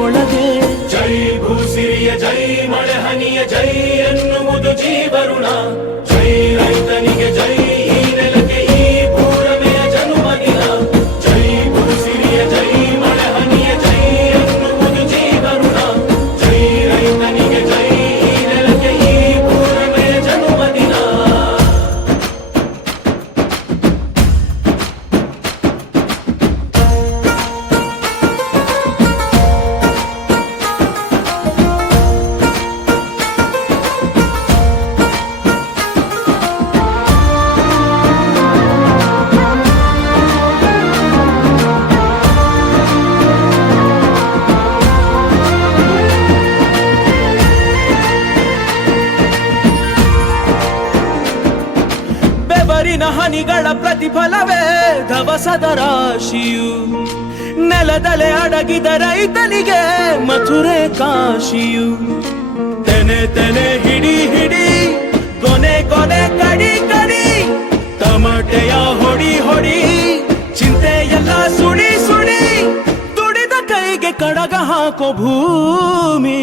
ಒಳಗೆ ಜೈ ಭೂಸಿರಿಯ ಜೈ ಮಳೆಹನಿಯ ಜೈ ಎನ್ನುವುದು ಜೀವರುಣ ಬರಿನ ಹನಿಗಳ ಪ್ರತಿಫಲವೇ ಧವಸದ ರಾಶಿಯು ನೆಲದಲೆ ಅಡಗಿದ ರೈತನಿಗೆ ಮಥುರೆ ಕಾಶಿಯು ತೆನೆ ತೆನೆ ಹಿಡಿ ಹಿಡಿ ಕೊನೆ ಕೊನೆ ಕಡಿ ಕಡಿ ತಮಟೆಯ ಹೊಡಿ ಹೊಡಿ ಚಿಂತೆಯೆಲ್ಲ ಸುಡಿ ಸುಡಿ ತುಡಿದ ಕೈಗೆ ಕಡಗ ಹಾಕೋ ಭೂಮಿ